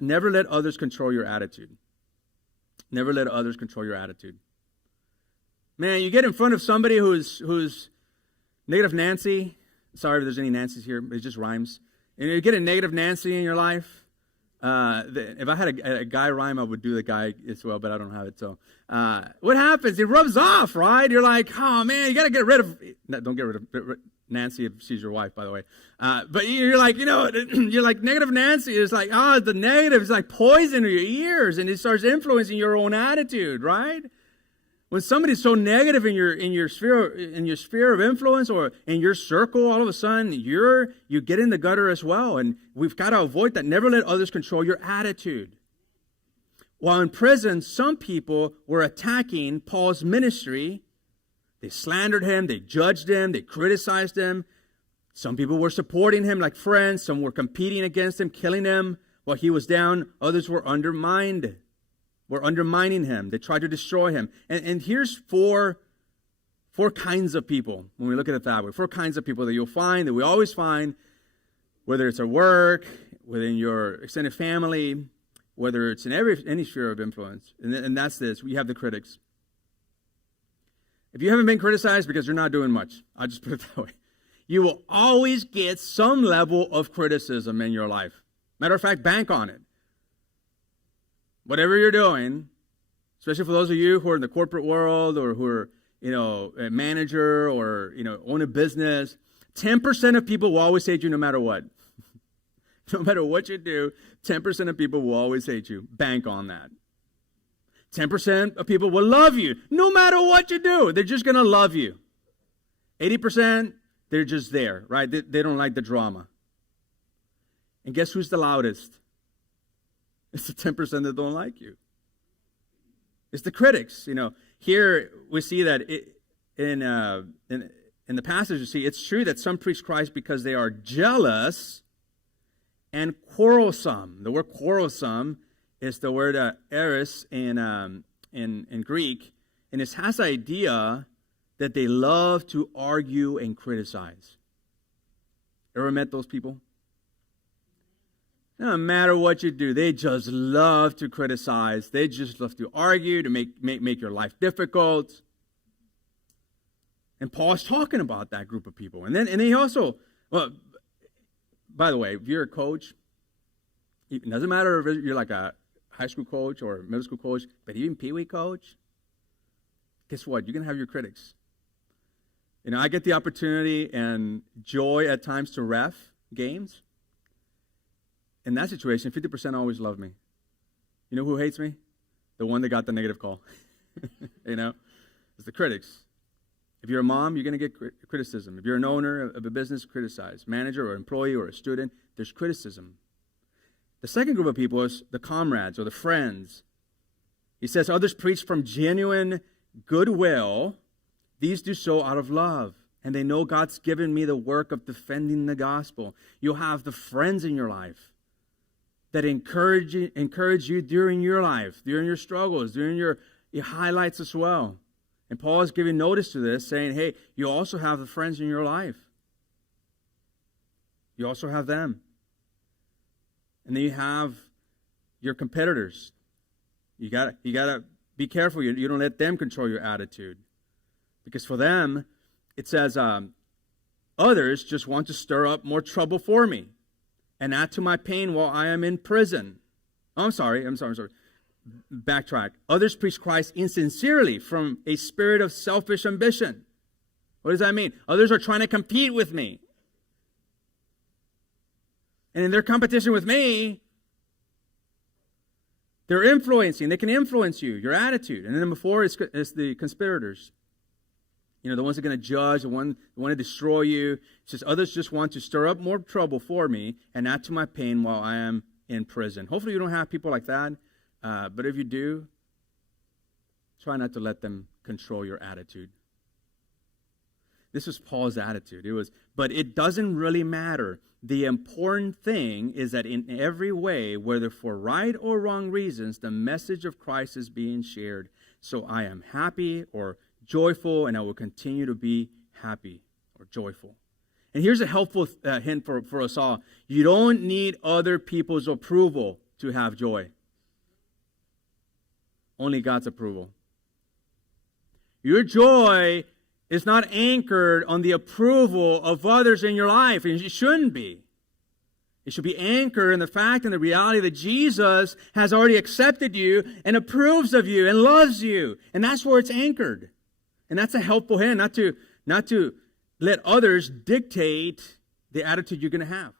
Never let others control your attitude. Never let others control your attitude. Man, you get in front of somebody who's negative Nancy. Sorry if there's any Nancy's here, but it just rhymes. And you get a negative Nancy in your life. If I had a guy rhyme, I would do the guy as well, but I don't have it. So what happens? It rubs off, right? You're like, oh, man, you got to get rid of – don't get rid of Nancy if she's your wife, by the way. But you're like, you're like negative Nancy. It's like, the negative is like poison in your ears, and it starts influencing your own attitude, right? When somebody's so negative in your sphere of influence or in your circle, all of a sudden you get in the gutter as well. And we've got to avoid that. Never let others control your attitude. While in prison, some people were attacking Paul's ministry. They slandered him, they judged him, they criticized him. Some people were supporting him like friends. Some were competing against him, killing him while he was down. Others were undermining him. They tried to destroy him. And here's four kinds of people when we look at it that way. 4 kinds of people that you'll find, that we always find, whether it's at work, within your extended family, whether it's in any sphere of influence. And that's this. We have the critics. If you haven't been criticized because you're not doing much, I'll just put it that way. You will always get some level of criticism in your life. Matter of fact, bank on it. Whatever you're doing, especially for those of you who are in the corporate world or who are, a manager or, own a business, 10% of people will always hate you no matter what. No matter what you do, 10% of people will always hate you. Bank on that. 10% of people will love you no matter what you do. They're just going to love you. 80%, they're just there, right? They don't like the drama. And guess who's the loudest? It's the 10% that don't like you. It's the critics. Here we see that in the passage, you see, it's true that some preach Christ because they are jealous and quarrelsome. The word quarrelsome is the word eris in Greek, and it has the idea that they love to argue and criticize. Ever met those people? No matter what you do, they just love to criticize. They just love to argue, to make your life difficult. And Paul's talking about that group of people. And then he also, well, by the way, if you're a coach, it doesn't matter if you're like a high school coach or middle school coach, but even Pee Wee coach, guess what? You're going to have your critics. I get the opportunity and joy at times to ref games. In that situation, 50% always love me. You know who hates me? The one that got the negative call. It's the critics. If you're a mom, you're going to get criticism. If you're an owner of a business, criticized. Manager or employee or a student, there's criticism. The second group of people is the comrades or the friends. He says, others preach from genuine goodwill. These do so out of love. And they know God's given me the work of defending the gospel. You'll have the friends in your life that encourage you during your life, during your struggles, during your highlights as well. And Paul is giving notice to this, saying, hey, you also have the friends in your life. You also have them. And then you have your competitors. You gotta be careful. You don't let them control your attitude. Because for them, it says, others just want to stir up more trouble for me and add to my pain while I am in prison. Oh, I'm sorry. Backtrack. Others preach Christ insincerely from a spirit of selfish ambition. What does that mean? Others are trying to compete with me. And in their competition with me, they can influence you, your attitude. And then number 4 is the conspirators. The ones that are going to judge, the one that want to destroy you. It says, others just want to stir up more trouble for me and add to my pain while I am in prison. Hopefully you don't have people like that. But if you do, try not to let them control your attitude. This was Paul's attitude. But it doesn't really matter. The important thing is that in every way, whether for right or wrong reasons, the message of Christ is being shared. So I am happy or joyful, and I will continue to be happy or joyful. And here's a helpful hint for us all. You don't need other people's approval to have joy. Only God's approval. Your joy is not anchored on the approval of others in your life, and it shouldn't be. It should be anchored in the fact and the reality that Jesus has already accepted you and approves of you and loves you. And that's where it's anchored. And that's a helpful hand, not to let others dictate the attitude you're going to have.